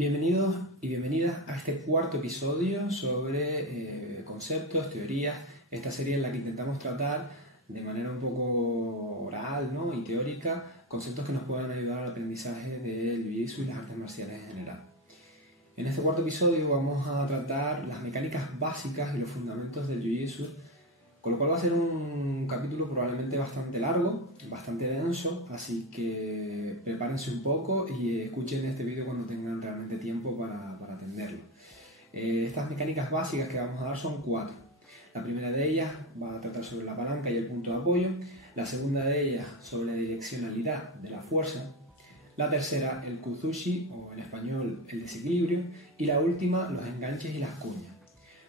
Bienvenidos y bienvenidas a este cuarto episodio sobre conceptos, teorías, esta serie en la que intentamos tratar de manera un poco oral, ¿no? y teórica conceptos que nos puedan ayudar al aprendizaje del Jiu-Jitsu y las artes marciales en general. En este cuarto episodio vamos a tratar las mecánicas básicas y los fundamentos del Jiu-Jitsu, con lo cual va a ser un capítulo probablemente bastante largo, bastante denso, así que prepárense un poco y escuchen este vídeo cuando tengan realmente tiempo para atenderlo. Estas mecánicas básicas que vamos a dar son 4. La primera de ellas va a tratar sobre la palanca y el punto de apoyo, la segunda de ellas sobre la direccionalidad de la fuerza, la tercera el Kuzushi, o en español el desequilibrio, y la última los enganches y las cuñas.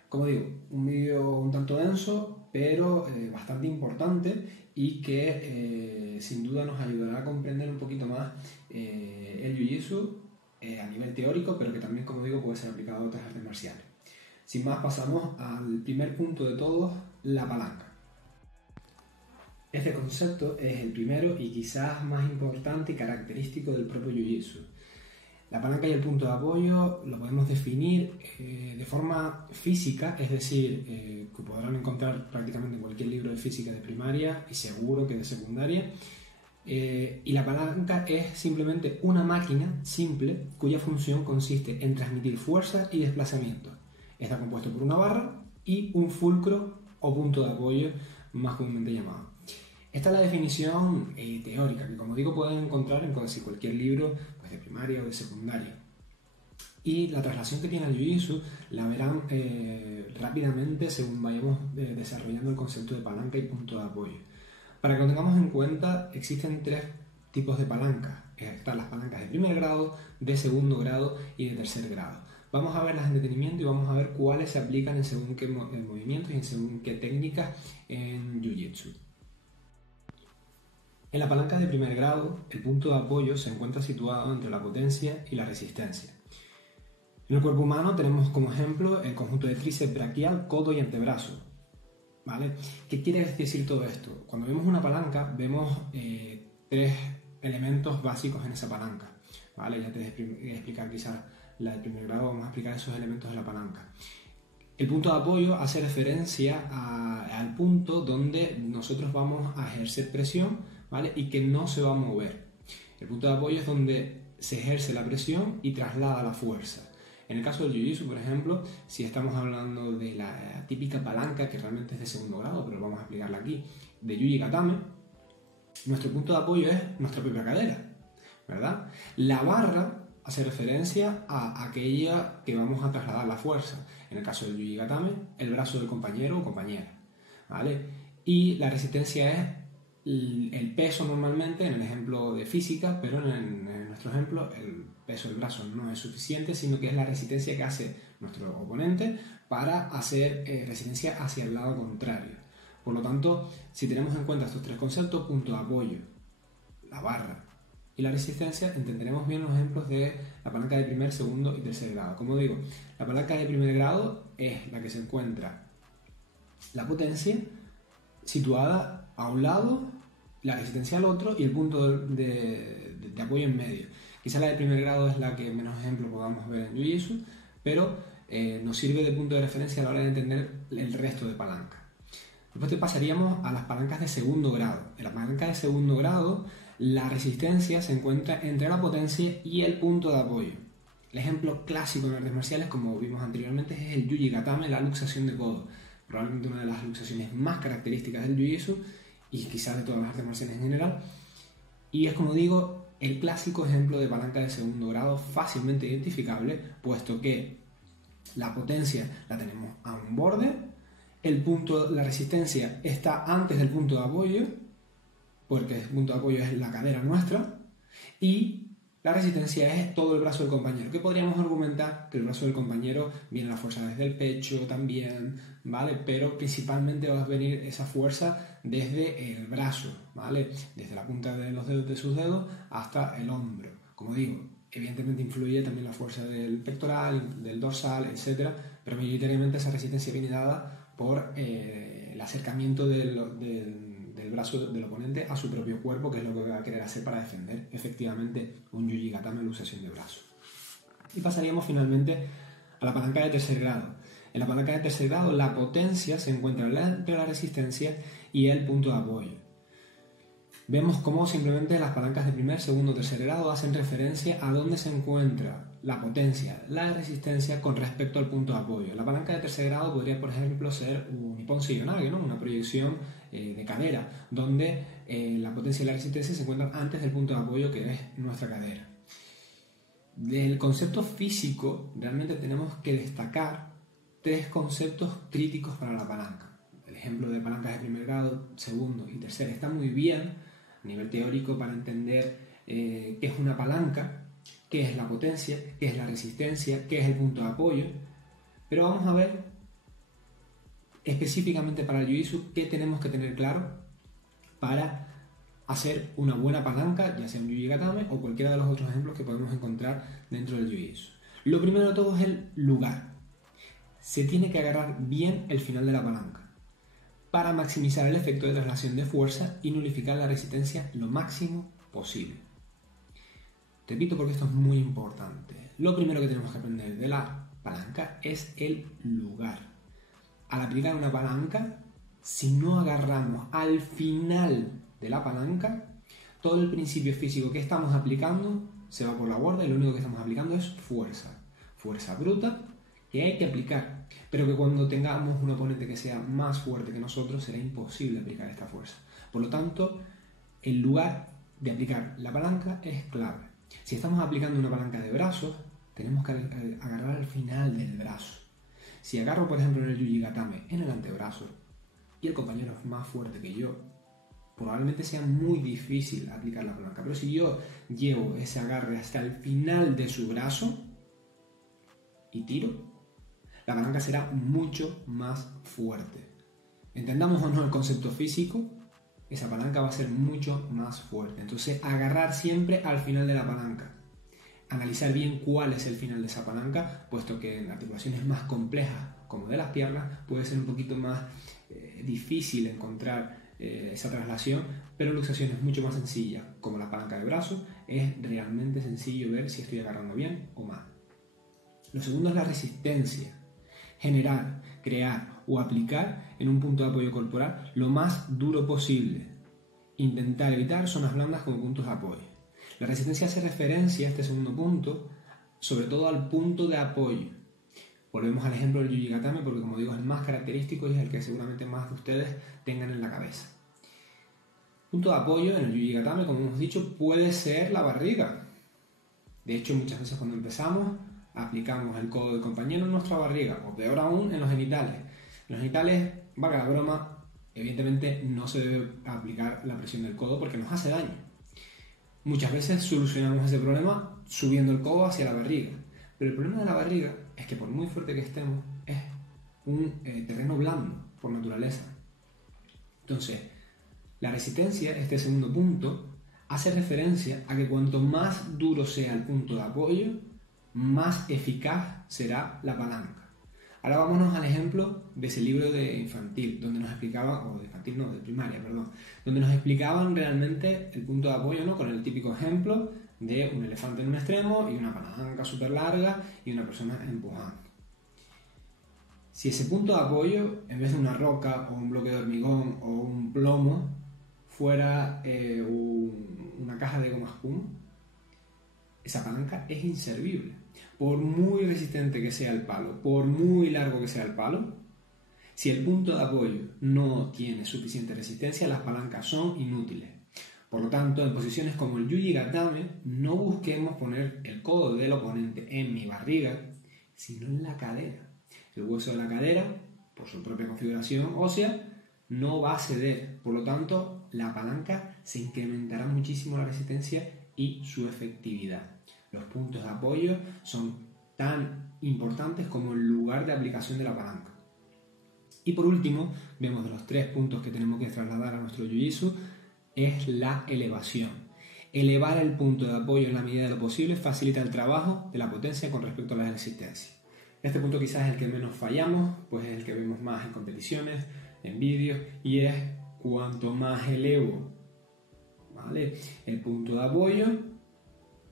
Como digo, un vídeo un tanto denso, pero bastante importante y que sin duda nos ayudará a comprender un poquito más el Jiu-Jitsu a nivel teórico, pero que también, como digo, puede ser aplicado a otras artes marciales. Sin más, pasamos al primer punto de todos, la palanca. Este concepto es el primero y quizás más importante y característico del propio Jiu-Jitsu. La palanca y el punto de apoyo lo podemos definir de forma física, es decir, que podrán encontrar prácticamente en cualquier libro de física de primaria y seguro que de secundaria. Y la palanca es simplemente una máquina simple cuya función consiste en transmitir fuerza y desplazamiento. Está compuesto por una barra y un fulcro o punto de apoyo más comúnmente llamado. Esta es la definición teórica, que como digo pueden encontrar en casi cualquier libro pues, de primaria o de secundaria. Y la traslación que tiene el Jiu-Jitsu la verán rápidamente según vayamos desarrollando el concepto de palanca y punto de apoyo. Para que lo tengamos en cuenta, existen 3 tipos de palancas. Están las palancas de primer grado, de segundo grado y de tercer grado. Vamos a verlas en detenimiento y vamos a ver cuáles se aplican en según qué movimientos y en según qué técnicas en Jiu-Jitsu. En la palanca de primer grado, el punto de apoyo se encuentra situado entre la potencia y la resistencia. En el cuerpo humano tenemos como ejemplo el conjunto de tríceps braquial, codo y antebrazo. ¿Vale? ¿Qué quiere decir todo esto? Cuando vemos una palanca, vemos 3 elementos básicos en esa palanca. ¿Vale? Ya te voy a explicar quizás la de primer grado, vamos a explicar esos elementos de la palanca. El punto de apoyo hace referencia al punto donde nosotros vamos a ejercer presión, ¿vale? Y que no se va a mover. El punto de apoyo es donde se ejerce la presión y traslada la fuerza. En el caso del Jiu-Jitsu, por ejemplo, si estamos hablando de la típica palanca, que realmente es de segundo grado, pero vamos a explicarla aquí, de Yuji Gatame, nuestro punto de apoyo es nuestra propia cadera, ¿verdad? La barra hace referencia a aquella que vamos a trasladar la fuerza. En el caso del Yuji Gatame, el brazo del compañero o compañera, ¿vale? Y la resistencia es el peso normalmente, en el ejemplo de física, pero en nuestro ejemplo el peso del brazo no es suficiente, sino que es la resistencia que hace nuestro oponente para hacer resistencia hacia el lado contrario. Por lo tanto, si tenemos en cuenta estos 3 conceptos, punto de apoyo, la barra y la resistencia, entenderemos bien los ejemplos de la palanca de primer, segundo y tercer grado. Como digo, la palanca de primer grado es la que se encuentra la potencia situada a un lado, la resistencia al otro y el punto de apoyo en medio. Quizá la de primer grado es la que menos ejemplos podamos ver en Jiu-Jitsu, pero nos sirve de punto de referencia a la hora de entender el resto de palancas. Después pasaríamos a las palancas de segundo grado. En la palanca de segundo grado, la resistencia se encuentra entre la potencia y el punto de apoyo. El ejemplo clásico en artes marciales, como vimos anteriormente, es el Yuji Gatame, la luxación de codo. Probablemente una de las luxaciones más características del Jiu-Jitsu y quizás de todas las artes marciales en general. Y es, como digo, el clásico ejemplo de palanca de segundo grado fácilmente identificable, puesto que la potencia la tenemos a un borde, la resistencia está antes del punto de apoyo, porque el punto de apoyo es la cadera nuestra, y la resistencia es todo el brazo del compañero, que podríamos argumentar que el brazo del compañero viene la fuerza desde el pecho también, ¿vale? Pero principalmente va a venir esa fuerza desde el brazo, ¿vale? Desde la punta de los dedos de sus dedos hasta el hombro. Como digo, evidentemente influye también la fuerza del pectoral, del dorsal, etc. Pero mayoritariamente esa resistencia viene dada por el acercamiento del brazo del oponente a su propio cuerpo, que es lo que va a querer hacer para defender efectivamente un Yuji Gatame luxación de brazo. Y pasaríamos finalmente a la palanca de tercer grado. En la palanca de tercer grado la potencia se encuentra entre la resistencia y el punto de apoyo. Vemos cómo simplemente las palancas de primer, segundo, tercer grado hacen referencia a dónde se encuentra la potencia, la resistencia con respecto al punto de apoyo. La palanca de tercer grado podría, por ejemplo, ser un Nippon Seiyonage, ¿no? Una proyección de cadera, donde la potencia y la resistencia se encuentran antes del punto de apoyo, que es nuestra cadera. Del concepto físico, realmente tenemos que destacar tres conceptos críticos para la palanca. El ejemplo de palancas de primer grado, segundo y tercer está muy bien a nivel teórico para entender qué es una palanca, qué es la potencia, qué es la resistencia, qué es el punto de apoyo, pero vamos a ver específicamente para el Jiu-Jitsu qué tenemos que tener claro para hacer una buena palanca, ya sea un Yuji Gatame o cualquiera de los otros ejemplos que podemos encontrar dentro del Jiu-Jitsu. Lo primero de todo es el lugar. Se tiene que agarrar bien el final de la palanca para maximizar el efecto de traslación de fuerza y nulificar la resistencia lo máximo posible. Repito porque esto es muy importante. Lo primero que tenemos que aprender de la palanca es el lugar. Al aplicar una palanca, si no agarramos al final de la palanca, todo el principio físico que estamos aplicando se va por la borda y lo único que estamos aplicando es fuerza. Fuerza bruta que hay que aplicar, pero que cuando tengamos un oponente que sea más fuerte que nosotros será imposible aplicar esta fuerza. Por lo tanto, el lugar de aplicar la palanca es clave. Si estamos aplicando una palanca de brazos, tenemos que agarrar al final del brazo. Si agarro, por ejemplo, en el Yuji Gatame en el antebrazo y el compañero es más fuerte que yo, probablemente sea muy difícil aplicar la palanca. Pero si yo llevo ese agarre hasta el final de su brazo y tiro, la palanca será mucho más fuerte. Entendamos o no el concepto físico, esa palanca va a ser mucho más fuerte. Entonces, agarrar siempre al final de la palanca. Analizar bien cuál es el final de esa palanca, puesto que en articulaciones más complejas, como de las piernas, puede ser un poquito más difícil encontrar esa traslación, pero en luxaciones mucho más sencillas, como la palanca de brazos, es realmente sencillo ver si estoy agarrando bien o mal. Lo segundo es la resistencia. Generar, crear o aplicar en un punto de apoyo corporal lo más duro posible. Intentar evitar zonas blandas como puntos de apoyo. La resistencia hace referencia a este segundo punto, sobre todo al punto de apoyo. Volvemos al ejemplo del Yuji Gatame porque, como digo, es el más característico y es el que seguramente más de ustedes tengan en la cabeza. Punto de apoyo en el Yuji Gatame, como hemos dicho, puede ser la barriga. De hecho, muchas veces cuando empezamos aplicamos el codo del compañero en nuestra barriga, o peor aún, en los genitales. En los genitales, valga la broma, evidentemente no se debe aplicar la presión del codo porque nos hace daño. Muchas veces solucionamos ese problema subiendo el codo hacia la barriga. Pero el problema de la barriga es que por muy fuerte que estemos, es un terreno blando por naturaleza. Entonces, la resistencia, este segundo punto, hace referencia a que cuanto más duro sea el punto de apoyo, más eficaz será la palanca. Ahora vámonos al ejemplo de ese libro de infantil, donde nos explicaban, o de infantil no, de primaria, perdón, donde nos explicaban realmente el punto de apoyo, ¿no? Con el típico ejemplo de un elefante en un extremo y una palanca súper larga y una persona empujando. Si ese punto de apoyo, en vez de una roca o un bloque de hormigón o un plomo, fuera una caja de goma espuma, esa palanca es inservible. Por muy resistente que sea el palo, por muy largo que sea el palo, si el punto de apoyo no tiene suficiente resistencia, las palancas son inútiles. Por lo tanto, en posiciones como el Yuji Gatame, no busquemos poner el codo del oponente en mi barriga, sino en la cadera. El hueso de la cadera, por su propia configuración ósea, no va a ceder. Por lo tanto, la palanca se incrementará muchísimo la resistencia y su efectividad. Los puntos de apoyo son tan importantes como el lugar de aplicación de la palanca. Y por último, vemos de los 3 puntos que tenemos que trasladar a nuestro Jiu-Jitsu, es la elevación. Elevar el punto de apoyo en la medida de lo posible facilita el trabajo de la potencia con respecto a la resistencia. Este punto quizás es el que menos fallamos, pues es el que vemos más en competiciones, en vídeos, y es cuanto más elevo, ¿vale?, el punto de apoyo,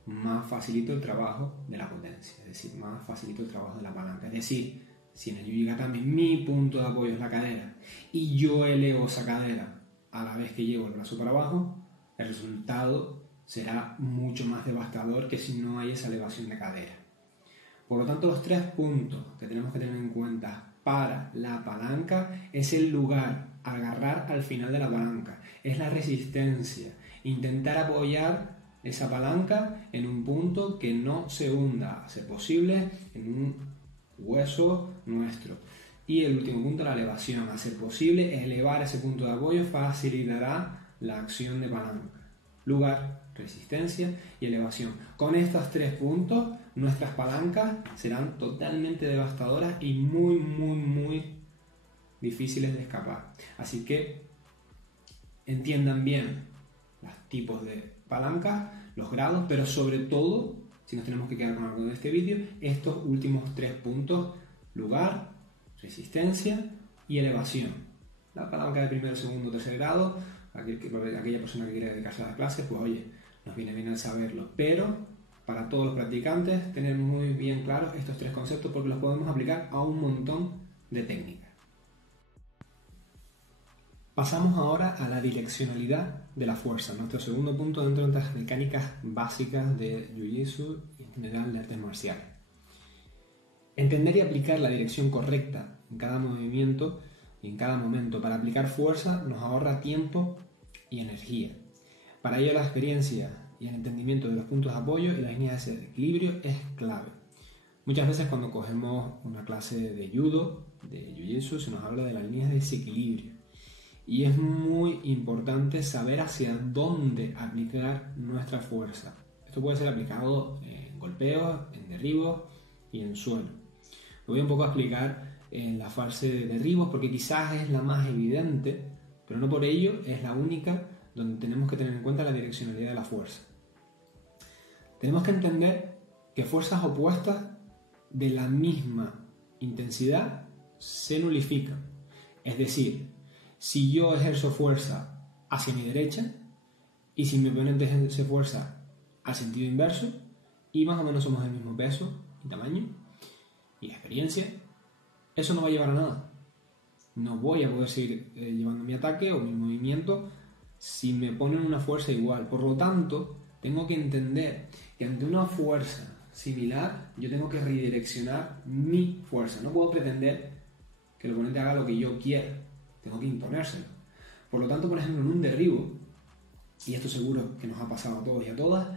más facilito el trabajo de la potencia, es decir, más facilito el trabajo de la palanca. Es decir, si en el Yuji Gatame mi punto de apoyo es la cadera y yo elevo esa cadera a la vez que llevo el brazo para abajo, el resultado será mucho más devastador que si no hay esa elevación de cadera. Por lo tanto, los 3 puntos que tenemos que tener en cuenta para la palanca es el lugar, agarrar al final de la palanca, es la resistencia, intentar apoyar esa palanca en un punto que no se hunda, a ser posible en un hueso nuestro. Y el último punto, la elevación, a ser posible elevar ese punto de apoyo facilitará la acción de palanca. Lugar, resistencia y elevación. Con estos 3 puntos, nuestras palancas serán totalmente devastadoras y muy difíciles de escapar. Así que entiendan bien los tipos de palancas, los grados, pero sobre todo, si nos tenemos que quedar con algo de este vídeo, estos últimos 3 puntos: lugar, resistencia y elevación. La palanca de primero, segundo, tercer grado, aquella persona que quiere dedicarse a las clases, pues oye, nos viene bien el saberlo, pero para todos los practicantes tener muy bien claros estos 3 conceptos, porque los podemos aplicar a un montón de técnicas. Pasamos ahora a la direccionalidad de la fuerza, nuestro segundo punto dentro de las mecánicas básicas de Jiu-Jitsu y en general de artes marciales. Entender y aplicar la dirección correcta en cada movimiento y en cada momento para aplicar fuerza nos ahorra tiempo y energía. Para ello la experiencia y el entendimiento de los puntos de apoyo y las líneas de equilibrio es clave. Muchas veces cuando cogemos una clase de judo, de Jiu-Jitsu, se nos habla de las líneas de desequilibrio. Y es muy importante saber hacia dónde aplicar nuestra fuerza. Esto puede ser aplicado en golpeos, en derribos y en suelo. Lo voy un poco a explicar en la fase de derribos porque quizás es la más evidente, pero no por ello es la única donde tenemos que tener en cuenta la direccionalidad de la fuerza. Tenemos que entender que fuerzas opuestas de la misma intensidad se nulifican. Es decir, si yo ejerzo fuerza hacia mi derecha y si mi oponente ejerce fuerza al sentido inverso y más o menos somos del mismo peso y tamaño y experiencia, eso no va a llevar a nada. No voy a poder seguir llevando mi ataque o mi movimiento si me ponen una fuerza igual. Por lo tanto, tengo que entender que ante una fuerza similar yo tengo que redireccionar mi fuerza. No puedo pretender que el oponente haga lo que yo quiera. Tengo que imponérselo. Por lo tanto, por ejemplo, en un derribo, y esto seguro que nos ha pasado a todos y a todas,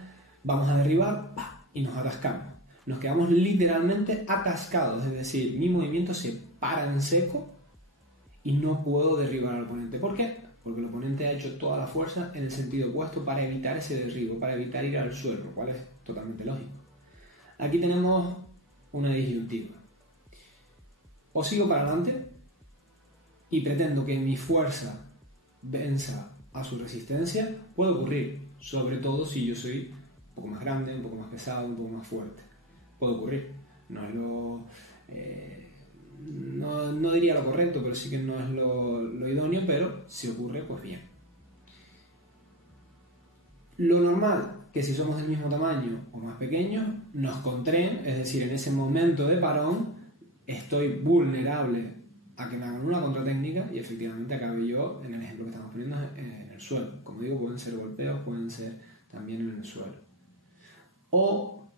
vamos a derribar y nos atascamos. Nos quedamos literalmente atascados, es decir, mi movimiento se para en seco y no puedo derribar al oponente. ¿Por qué? Porque el oponente ha hecho toda la fuerza en el sentido opuesto para evitar ese derribo, para evitar ir al suelo, lo cual es totalmente lógico. Aquí tenemos una disyuntiva. O sigo para adelante y pretendo que mi fuerza venza a su resistencia, puede ocurrir, sobre todo si yo soy un poco más grande, un poco más pesado, un poco más fuerte. Puede ocurrir. No es lo... no diría lo correcto, pero sí que no es lo idóneo, pero si ocurre, pues bien. Lo normal, que si somos del mismo tamaño o más pequeños, nos contreen, es decir, en ese momento de parón, estoy vulnerable a que me hagan una contratécnica y efectivamente acabe yo, en el ejemplo que estamos poniendo, en el suelo. Como digo, pueden ser golpeos, pueden ser también en el suelo. O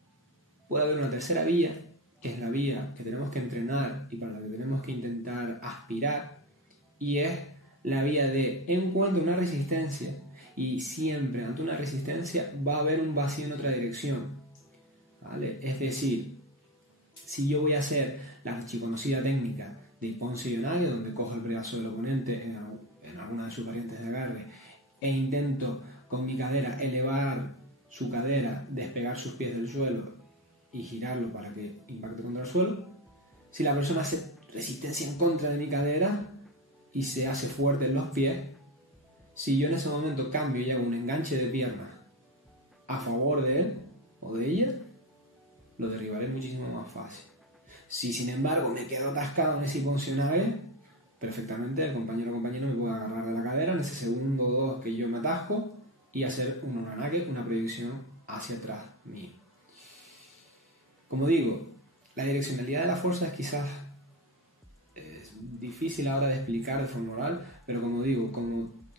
puede haber una tercera vía, que es la vía que tenemos que entrenar y para la que tenemos que intentar aspirar, y es la vía de encuentro una resistencia, y siempre ante una resistencia va a haber un vacío en otra dirección, ¿vale? Es decir, si yo voy a hacer la archiconocida técnica de Ponce y Onague, donde cojo el brazo del oponente en alguna de sus variantes de agarre e intento con mi cadera elevar su cadera, despegar sus pies del suelo y girarlo para que impacte contra el suelo, si la persona hace resistencia en contra de mi cadera y se hace fuerte en los pies, si yo en ese momento cambio y hago un enganche de piernas a favor de él o de ella, lo derribaré muchísimo más fácil. Si sin embargo me quedo atascado en ese Iponcionague, perfectamente el compañero o compañero me puede agarrar de la cadera en ese segundo o dos que yo me atasco y hacer un Onague, una proyección hacia atrás mío. Como digo, la direccionalidad de la fuerza es quizás difícil ahora de explicar de forma oral, pero como digo,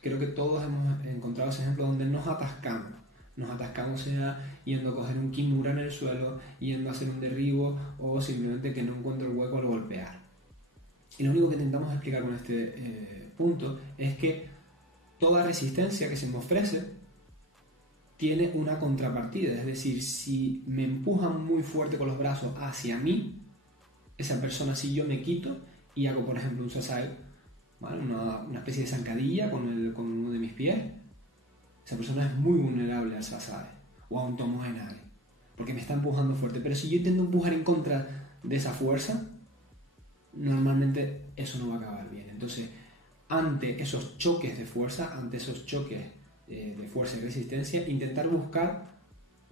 creo que todos hemos encontrado ese ejemplo donde nos atascamos. Nos atascamos sea yendo a coger un kimura en el suelo, yendo a hacer un derribo o simplemente que no encuentro el hueco al golpear. Y lo único que intentamos explicar con este punto es que toda resistencia que se me ofrece tiene una contrapartida. Es decir, si me empujan muy fuerte con los brazos hacia mí, esa persona, si yo me quito y hago, por ejemplo, un sasai, ¿vale? una especie de zancadilla con uno de mis pies, esa persona es muy vulnerable al sasai o a un tomoe nage, porque me está empujando fuerte. Pero si yo intento empujar en contra de esa fuerza, normalmente eso no va a acabar bien. Entonces, ante esos choques de fuerza, ante esos choques de fuerza y resistencia, intentar buscar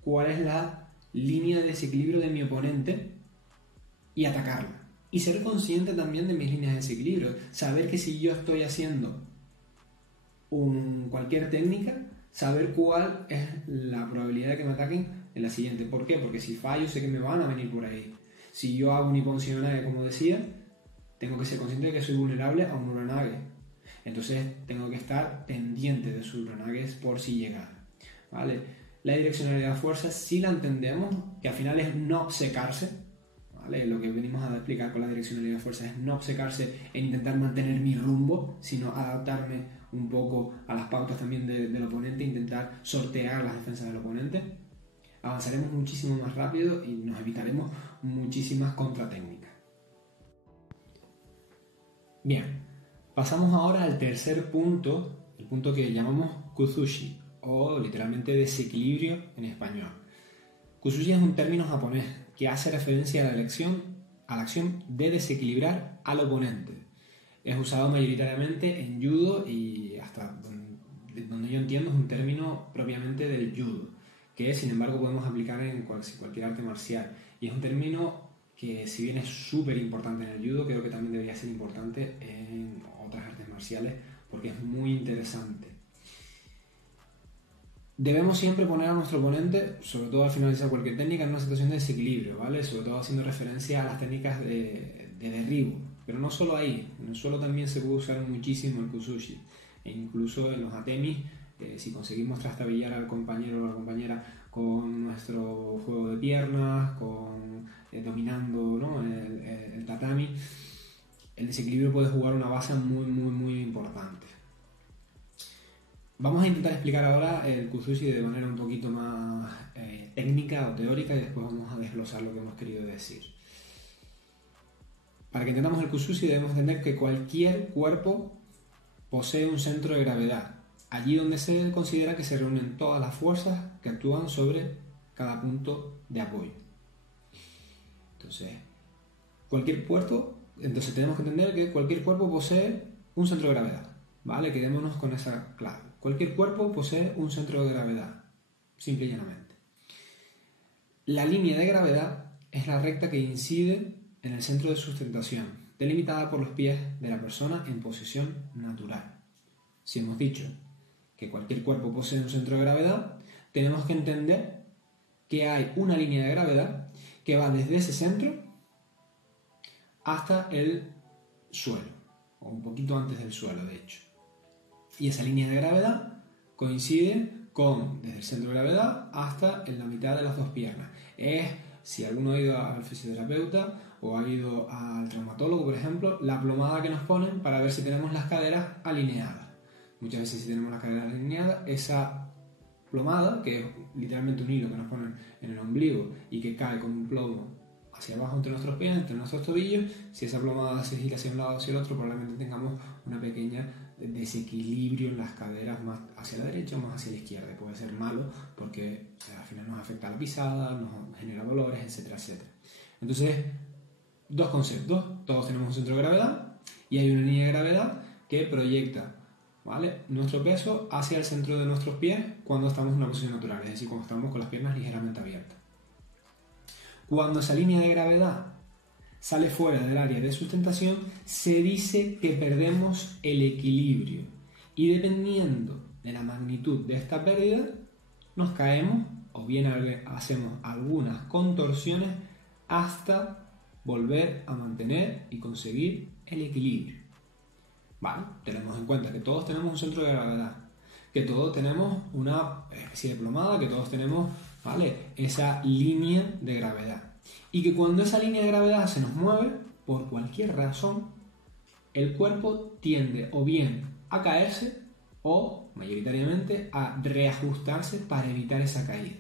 cuál es la línea de desequilibrio de mi oponente y atacarla. Y ser consciente también de mis líneas de desequilibrio. Saber que si yo estoy haciendo cualquier técnica, saber cuál es la probabilidad de que me ataquen en la siguiente. ¿Por qué? Porque si fallo, sé que me van a venir por ahí. Si yo hago un Ippon Shihonage, como decía, tengo que ser consciente de que soy vulnerable a un Uranage. Entonces tengo que estar pendiente de sus Uranages por si llega. ¿Vale? La direccionalidad de fuerza, si la entendemos, que al final es no obcecarse. ¿Vale? Lo que venimos a explicar con la direccionalidad de fuerza es no obcecarse en intentar mantener mi rumbo, sino adaptarme un poco a las pautas también del oponente, intentar sortear las defensas del oponente. Avanzaremos muchísimo más rápido y nos evitaremos muchísimas contratécnicas. Bien, pasamos ahora al tercer punto, el punto que llamamos Kuzushi, o literalmente desequilibrio en español. Kuzushi es un término japonés que hace referencia a la acción de desequilibrar al oponente. Es usado mayoritariamente en judo y hasta donde yo entiendo es un término propiamente del judo, que sin embargo podemos aplicar en cualquier arte marcial. Y es un término que, si bien es súper importante en el judo, creo que también debería ser importante en otras artes marciales porque es muy interesante. Debemos siempre poner a nuestro oponente, sobre todo al finalizar cualquier técnica, en una situación de desequilibrio, ¿vale? Sobre todo haciendo referencia a las técnicas de derribo. Pero no solo ahí, en el suelo también se puede usar muchísimo el Kuzushi. E incluso en los atemis, si conseguimos trastabillar al compañero o a la compañera con nuestro juego de piernas, dominando, ¿no? el tatami, el desequilibrio puede jugar una base muy, muy, muy importante. Vamos a intentar explicar ahora el Kuzushi de manera un poquito más técnica o teórica y después vamos a desglosar lo que hemos querido decir. Para que entendamos el Kuzushi debemos entender que cualquier cuerpo posee un centro de gravedad, allí donde se considera que se reúnen todas las fuerzas que actúan sobre cada punto de apoyo. Entonces tenemos que entender que cualquier cuerpo posee un centro de gravedad, ¿vale? Quedémonos con esa clave. Cualquier cuerpo posee un centro de gravedad, simple y llanamente. La línea de gravedad es la recta que incide en el centro de sustentación, delimitada por los pies de la persona en posición natural. Si hemos dicho que cualquier cuerpo posee un centro de gravedad, tenemos que entender que hay una línea de gravedad que va desde ese centro hasta el suelo, o un poquito antes del suelo, de hecho. Y esa línea de gravedad coincide desde el centro de gravedad hasta en la mitad de las dos piernas. Si alguno ha ido al fisioterapeuta o ha ido al traumatólogo, por ejemplo, la plomada que nos ponen para ver si tenemos las caderas alineadas. Muchas veces, si tenemos las caderas alineadas, esa plomada, que es literalmente un hilo que nos ponen en el ombligo y que cae con un plomo hacia abajo entre nuestros pies, entre nuestros tobillos, si esa plomada se gira hacia un lado o hacia el otro, probablemente tengamos una pequeña desequilibrio en las caderas, más hacia la derecha o más hacia la izquierda. Y puede ser malo porque al final nos afecta la pisada, nos genera dolores, etcétera, etcétera. Entonces, dos conceptos: todos tenemos un centro de gravedad y hay una línea de gravedad que proyecta, ¿vale?, nuestro peso hacia el centro de nuestros pies cuando estamos en una posición natural, es decir, cuando estamos con las piernas ligeramente abiertas. Cuando esa línea de gravedad sale fuera del área de sustentación, se dice que perdemos el equilibrio, y dependiendo de la magnitud de esta pérdida, nos caemos o bien hacemos algunas contorsiones hasta volver a mantener y conseguir el equilibrio. Vale, tenemos en cuenta que todos tenemos un centro de gravedad, que todos tenemos una especie de plomada, que todos tenemos, ¿vale?, esa línea de gravedad. Y que cuando esa línea de gravedad se nos mueve, por cualquier razón, el cuerpo tiende o bien a caerse o, mayoritariamente, a reajustarse para evitar esa caída.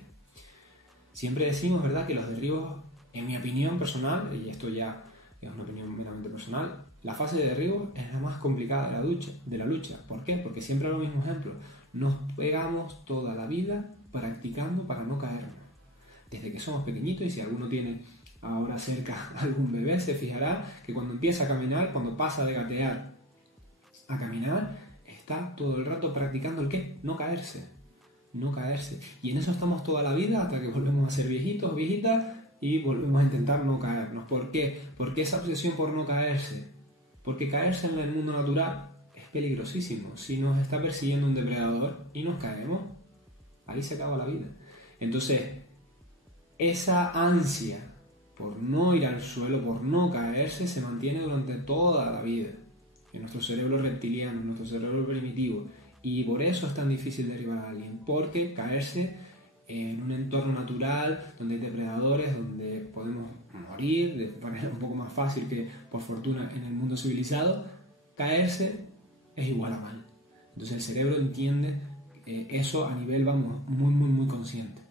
Siempre decimos, ¿verdad?, que los derribos, en mi opinión personal, y esto ya es una opinión meramente personal, la fase de derribo es la más complicada de la lucha. ¿Por qué? Porque siempre es el mismo ejemplo. Nos pegamos toda la vida practicando para no caernos. Desde que somos pequeñitos, y si alguno tiene ahora cerca algún bebé, se fijará que cuando empieza a caminar, cuando pasa de gatear a caminar, está todo el rato practicando el ¿qué? No caerse. No caerse. Y en eso estamos toda la vida hasta que volvemos a ser viejitos, viejitas, y volvemos a intentar no caernos. ¿Por qué? Porque esa obsesión por no caerse. Porque caerse en el mundo natural es peligrosísimo. Si nos está persiguiendo un depredador y nos caemos, ahí se acaba la vida. Entonces, esa ansia por no ir al suelo, por no caerse, se mantiene durante toda la vida. En nuestro cerebro reptiliano, en nuestro cerebro primitivo. Y por eso es tan difícil derribar a alguien. Porque caerse en un entorno natural, donde hay depredadores, donde podemos morir de manera un poco más fácil que, por fortuna, en el mundo civilizado, caerse es igual a mal. Entonces el cerebro entiende eso a nivel, vamos, muy consciente.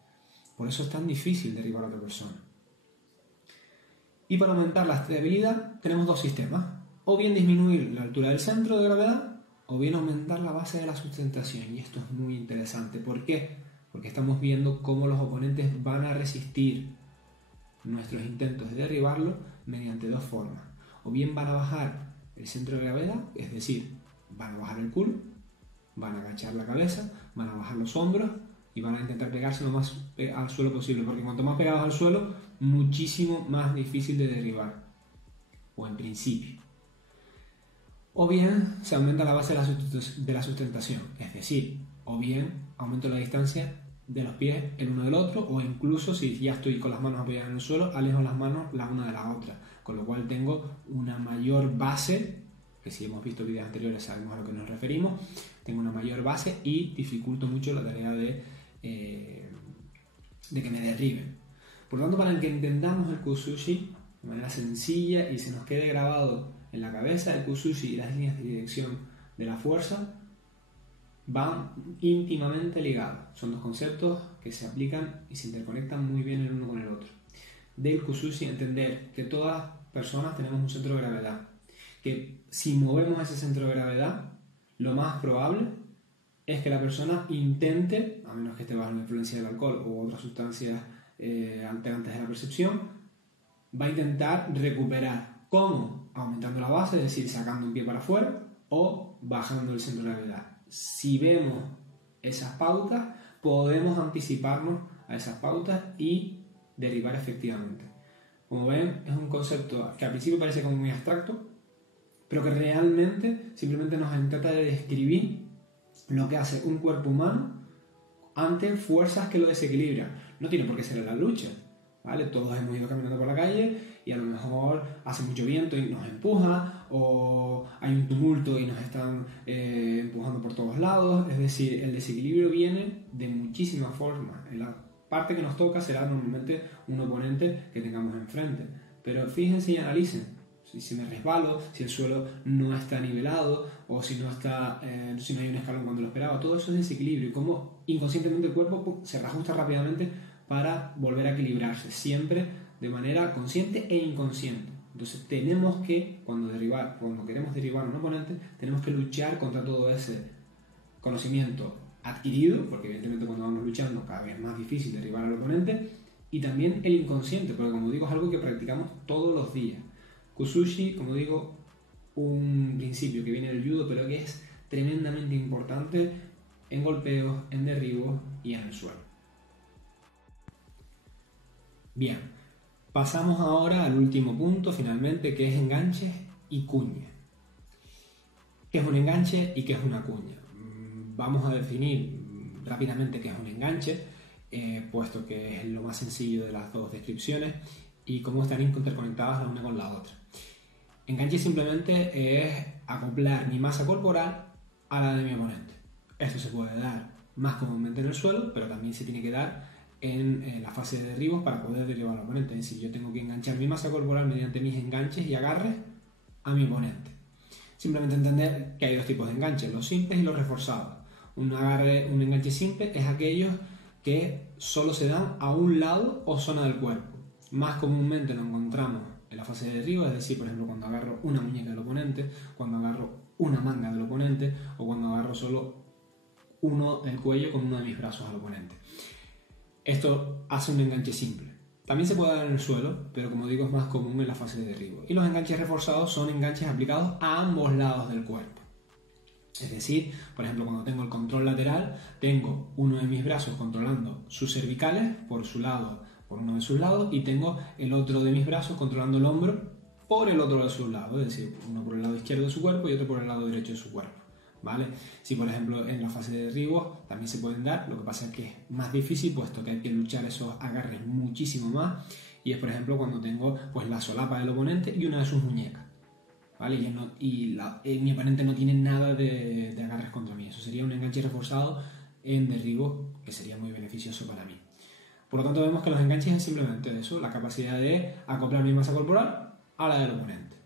Por eso es tan difícil derribar a otra persona. Y para aumentar la estabilidad tenemos dos sistemas. O bien disminuir la altura del centro de gravedad, o bien aumentar la base de la sustentación. Y esto es muy interesante. ¿Por qué? Porque estamos viendo cómo los oponentes van a resistir nuestros intentos de derribarlo mediante dos formas. O bien van a bajar el centro de gravedad, es decir, van a bajar el culo, van a agachar la cabeza, van a bajar los hombros y van a intentar pegarse lo más al suelo posible, porque cuanto más pegados al suelo, muchísimo más difícil de derribar, o en principio. O bien se aumenta la base de la sustentación, es decir, o bien aumento la distancia de los pies el uno del otro, o incluso si ya estoy con las manos apoyadas en el suelo, alejo las manos la una de la otra, con lo cual tengo una mayor base, que si hemos visto vídeos anteriores sabemos a lo que nos referimos, tengo una mayor base y dificulto mucho la tarea de que me derriben. Por lo tanto, para que entendamos el Kusushi de manera sencilla y se nos quede grabado en la cabeza, el Kusushi y las líneas de dirección de la fuerza van íntimamente ligados. Son dos conceptos que se aplican y se interconectan muy bien el uno con el otro. Del Kusushi, entender que todas las personas tenemos un centro de gravedad, que si movemos ese centro de gravedad, lo más probable es que la persona intente, a menos que esté bajo la influencia del alcohol u otras sustancias alterantes de la percepción, va a intentar recuperar. ¿Cómo? Aumentando la base, es decir, sacando un pie para afuera o bajando el centro de gravedad. Si vemos esas pautas, podemos anticiparnos a esas pautas y derribar efectivamente. Como ven, es un concepto que al principio parece como muy abstracto, pero que realmente simplemente nos trata de describir lo que hace un cuerpo humano ante fuerzas que lo desequilibran. No tiene por qué ser en la lucha, ¿vale? Todos hemos ido caminando por la calle y a lo mejor hace mucho viento y nos empuja, o hay un tumulto y nos están empujando por todos lados. Es decir, el desequilibrio viene de muchísimas formas. En la parte que nos toca será normalmente un oponente que tengamos enfrente. Pero fíjense y analicen. Si me resbalo, si el suelo no está nivelado, o si no hay un escalón cuando lo esperaba, todo eso es desequilibrio y cómo inconscientemente el cuerpo se reajusta rápidamente para volver a equilibrarse, siempre de manera consciente e inconsciente. Entonces tenemos que, cuando queremos derribar a un oponente, tenemos que luchar contra todo ese conocimiento adquirido, porque evidentemente cuando vamos luchando cada vez es más difícil derribar al oponente, y también el inconsciente, porque como digo es algo que practicamos todos los días. Kusushi, como digo, un principio que viene del judo, pero que es tremendamente importante en golpeos, en derribos y en el suelo. Bien, pasamos ahora al último punto, finalmente, que es enganches y cuña. ¿Qué es un enganche y qué es una cuña? Vamos a definir rápidamente qué es un enganche. puesto que es lo más sencillo de las dos descripciones, y cómo están interconectadas la una con la otra. Enganche simplemente es acoplar mi masa corporal a la de mi oponente. Esto se puede dar más comúnmente en el suelo, pero también se tiene que dar en la fase de derribos para poder derribar al oponente. Es decir, yo tengo que enganchar mi masa corporal mediante mis enganches y agarres a mi oponente. Simplemente entender que hay dos tipos de enganches, los simples y los reforzados. Un enganche simple es aquellos que solo se dan a un lado o zona del cuerpo. Más comúnmente lo encontramos en la fase de derribo, es decir, por ejemplo, cuando agarro una muñeca del oponente, cuando agarro una manga del oponente o cuando agarro solo el cuello con uno de mis brazos al oponente. Esto hace un enganche simple. También se puede dar en el suelo, pero como digo, es más común en la fase de derribo. Y los enganches reforzados son enganches aplicados a ambos lados del cuerpo. Es decir, por ejemplo, cuando tengo el control lateral, tengo uno de mis brazos controlando sus cervicales por uno de sus lados, y tengo el otro de mis brazos controlando el hombro por el otro de sus lados, es decir, uno por el lado izquierdo de su cuerpo y otro por el lado derecho de su cuerpo. ¿Vale? Si por ejemplo en la fase de derribo también se pueden dar, lo que pasa es que es más difícil puesto que hay que luchar esos agarres muchísimo más, y es por ejemplo cuando tengo pues la solapa del oponente y una de sus muñecas, ¿vale? Mi oponente no tiene nada de agarres contra mí. Eso sería un enganche reforzado en derribo, que sería muy beneficioso para mí. Por lo tanto vemos que los enganches es simplemente eso, la capacidad de acoplar mi masa corporal a la del oponente.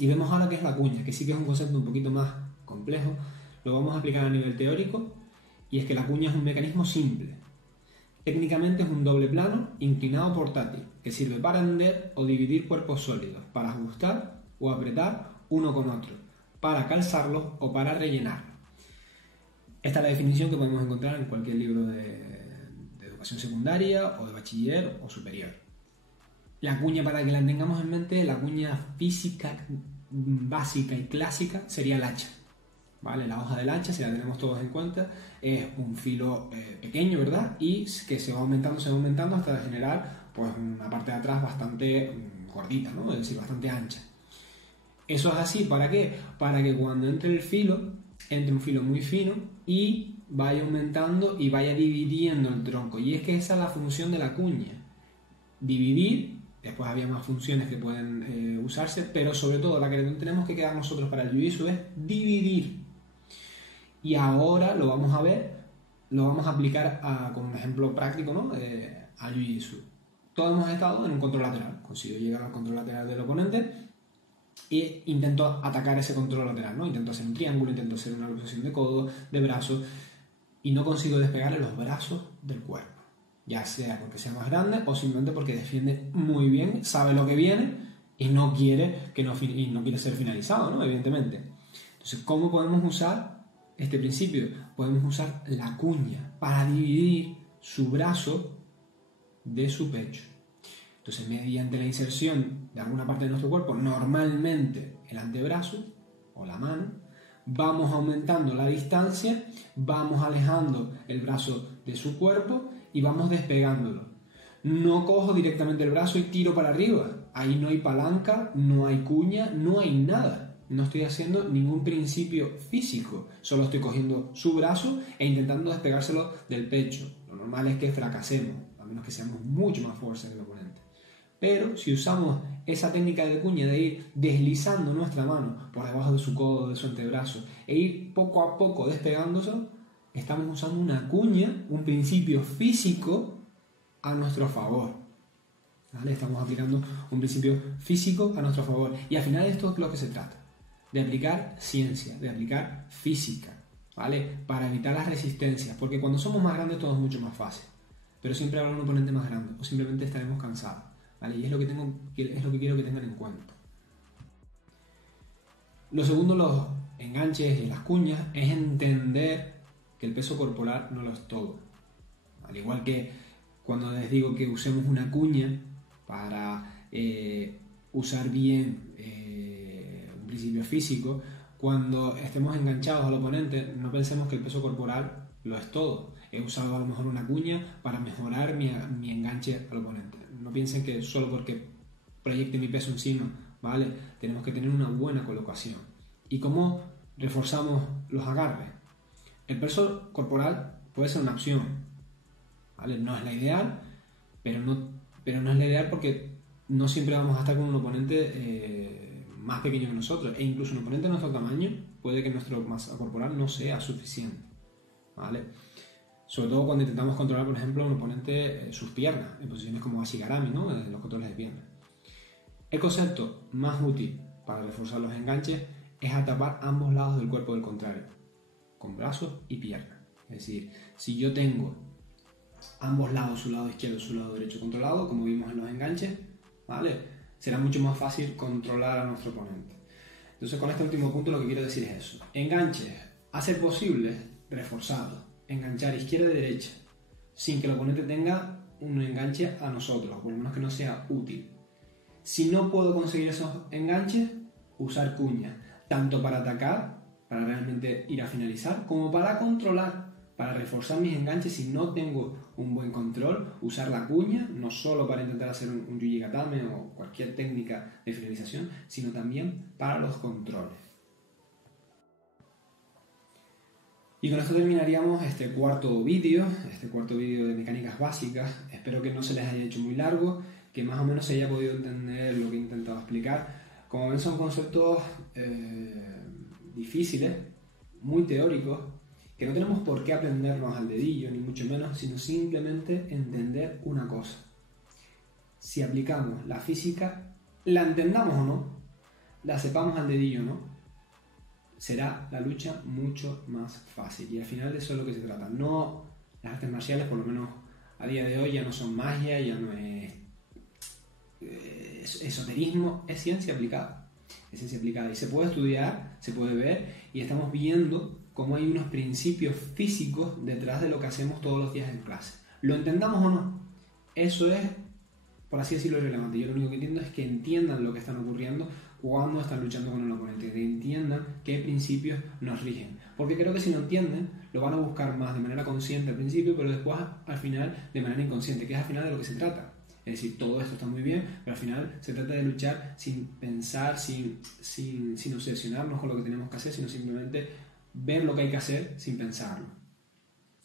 Y vemos ahora qué es la cuña, que sí que es un concepto un poquito más complejo. Lo vamos a aplicar a nivel teórico, y es que la cuña es un mecanismo simple. Técnicamente es un doble plano inclinado portátil que sirve para hender o dividir cuerpos sólidos, para ajustar o apretar uno con otro, para calzarlos o para rellenarlos. Esta es la definición que podemos encontrar en cualquier libro de educación secundaria o de bachiller o superior. La cuña, para que la tengamos en mente, la cuña física básica y clásica sería el hacha. ¿Vale? La hoja del hacha, si la tenemos todos en cuenta, es un filo pequeño, ¿verdad? Y que se va aumentando hasta generar pues, una parte de atrás bastante gordita, ¿no? Es decir, bastante ancha. Eso es así, ¿para qué? Para que cuando entre el filo, entre un filo muy fino y vaya aumentando y vaya dividiendo el tronco. Y es que esa es la función de la cuña. Dividir. Después había más funciones que pueden usarse, pero sobre todo la que tenemos que quedar nosotros para el jiu-jitsu es dividir. Y ahora lo vamos a ver, lo vamos a aplicar con un ejemplo práctico, ¿no? Al jiu-jitsu. Todos hemos estado en un control lateral. Consigo llegar al control lateral del oponente e intento atacar ese control lateral, ¿no? Intento hacer un triángulo, intento hacer una luxación de codo, de brazos, y no consigo despegarle los brazos del cuerpo. Ya sea porque sea más grande o simplemente porque defiende muy bien, sabe lo que viene y no quiere ser finalizado, ¿no? Evidentemente. Entonces, ¿cómo podemos usar este principio? Podemos usar la cuña para dividir su brazo de su pecho. Entonces, mediante la inserción de alguna parte de nuestro cuerpo, normalmente el antebrazo o la mano, vamos aumentando la distancia, vamos alejando el brazo de su cuerpo y vamos despegándolo. No cojo directamente el brazo y tiro para arriba. Ahí no hay palanca, no hay cuña, no hay nada. No estoy haciendo ningún principio físico. Solo estoy cogiendo su brazo e intentando despegárselo del pecho. Lo normal es que fracasemos, a menos que seamos mucho más fuertes que el oponente. Pero si usamos esa técnica de cuña de ir deslizando nuestra mano por debajo de su codo, de su antebrazo, e ir poco a poco despegándose, estamos usando una cuña, un principio físico a nuestro favor. ¿Vale? Estamos aplicando un principio físico a nuestro favor. Y al final esto es lo que se trata, de aplicar ciencia, de aplicar física, ¿vale? Para evitar las resistencias, porque cuando somos más grandes todo es mucho más fácil. Pero siempre habrá un oponente más grande, o simplemente estaremos cansados, ¿vale? Y es lo que quiero que tengan en cuenta. Lo segundo, los enganches y las cuñas, es entender que el peso corporal no lo es todo. Al igual que cuando les digo que usemos una cuña para usar bien un principio físico, cuando estemos enganchados al oponente, no pensemos que el peso corporal lo es todo. He usado a lo mejor una cuña para mejorar mi enganche al oponente. No piensen que solo porque proyecte mi peso encima, ¿vale? Tenemos que tener una buena colocación. ¿Y cómo reforzamos los agarres? El peso corporal puede ser una opción, ¿vale? No es la ideal, pero no es la ideal porque no siempre vamos a estar con un oponente más pequeño que nosotros, e incluso un oponente de nuestro tamaño puede que nuestra masa corporal no sea suficiente, ¿vale? Sobre todo cuando intentamos controlar, por ejemplo, a un oponente sus piernas, en posiciones como Ashigarami, ¿no? En los controles de piernas. El concepto más útil para reforzar los enganches es atapar ambos lados del cuerpo del contrario, con brazos y piernas. Es decir, si yo tengo ambos lados, su lado izquierdo y su lado derecho controlado, como vimos en los enganches, ¿vale? Será mucho más fácil controlar a nuestro oponente. Entonces, con este último punto lo que quiero decir es eso. Enganches, a ser posible, reforzados. Enganchar izquierda y derecha, sin que el oponente tenga un enganche a nosotros, o por lo menos que no sea útil. Si no puedo conseguir esos enganches, usar cuñas, tanto para atacar, para realmente ir a finalizar, como para controlar, para reforzar mis enganches. Si no tengo un buen control, usar la cuña, no solo para intentar hacer un Yuji Gatame o cualquier técnica de finalización, sino también para los controles. Y con esto terminaríamos este cuarto vídeo de mecánicas básicas. Espero que no se les haya hecho muy largo, que más o menos se haya podido entender lo que he intentado explicar. Como ven, son conceptos difíciles, muy teóricos, que no tenemos por qué aprendernos al dedillo, ni mucho menos, sino simplemente entender una cosa. Si aplicamos la física, la entendamos o no, la sepamos al dedillo o no, será la lucha mucho más fácil. Y al final de eso es lo que se trata. No, las artes marciales, por lo menos a día de hoy, ya no son magia, ya no es esoterismo, es ciencia aplicada. Es ciencia aplicada y se puede estudiar, se puede ver, y estamos viendo cómo hay unos principios físicos detrás de lo que hacemos todos los días en clase. Lo entendamos o no, eso es, por así decirlo, irrelevante. Yo lo único que entiendo es que entiendan lo que están ocurriendo cuando están luchando con el oponente, que entiendan qué principios nos rigen. Porque creo que si no entienden, lo van a buscar más de manera consciente al principio, pero después al final de manera inconsciente, que es al final de lo que se trata. Es decir, todo esto está muy bien, pero al final se trata de luchar sin pensar, sin obsesionarnos con lo que tenemos que hacer, sino simplemente ver lo que hay que hacer sin pensarlo.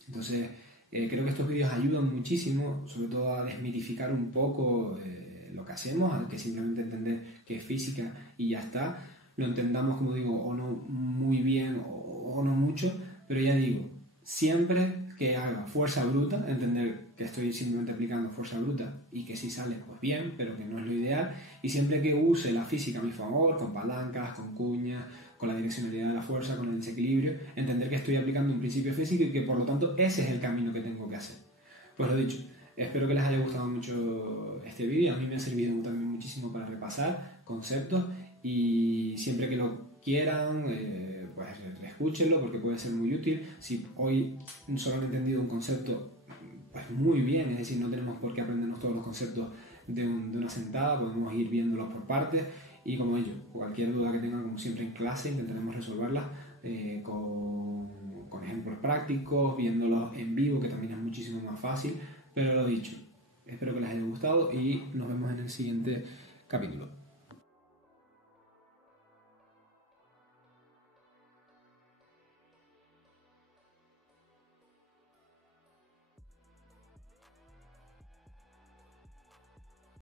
Entonces, creo que estos vídeos ayudan muchísimo, sobre todo a desmitificar un poco lo que hacemos, a que simplemente entender que es física y ya está. Lo entendamos, como digo, o no muy bien o no mucho, pero ya digo, siempre que haga fuerza bruta, entender que estoy simplemente aplicando fuerza bruta y que si sale, pues bien, pero que no es lo ideal, y siempre que use la física a mi favor, con palancas, con cuñas, con la direccionalidad de la fuerza, con el desequilibrio, entender que estoy aplicando un principio físico y que por lo tanto ese es el camino que tengo que hacer. Pues lo dicho, espero que les haya gustado mucho este vídeo. A mí me ha servido también muchísimo para repasar conceptos, y siempre que lo quieran, pues escúchenlo porque puede ser muy útil. Si hoy solo han entendido un concepto, pues muy bien, es decir, no tenemos por qué aprendernos todos los conceptos de una sentada, podemos ir viéndolos por partes. Y como ello, cualquier duda que tengan, como siempre en clase, intentaremos resolverlas con ejemplos prácticos, viéndolos en vivo, que también es muchísimo más fácil. Pero lo dicho, espero que les haya gustado y nos vemos en el siguiente capítulo.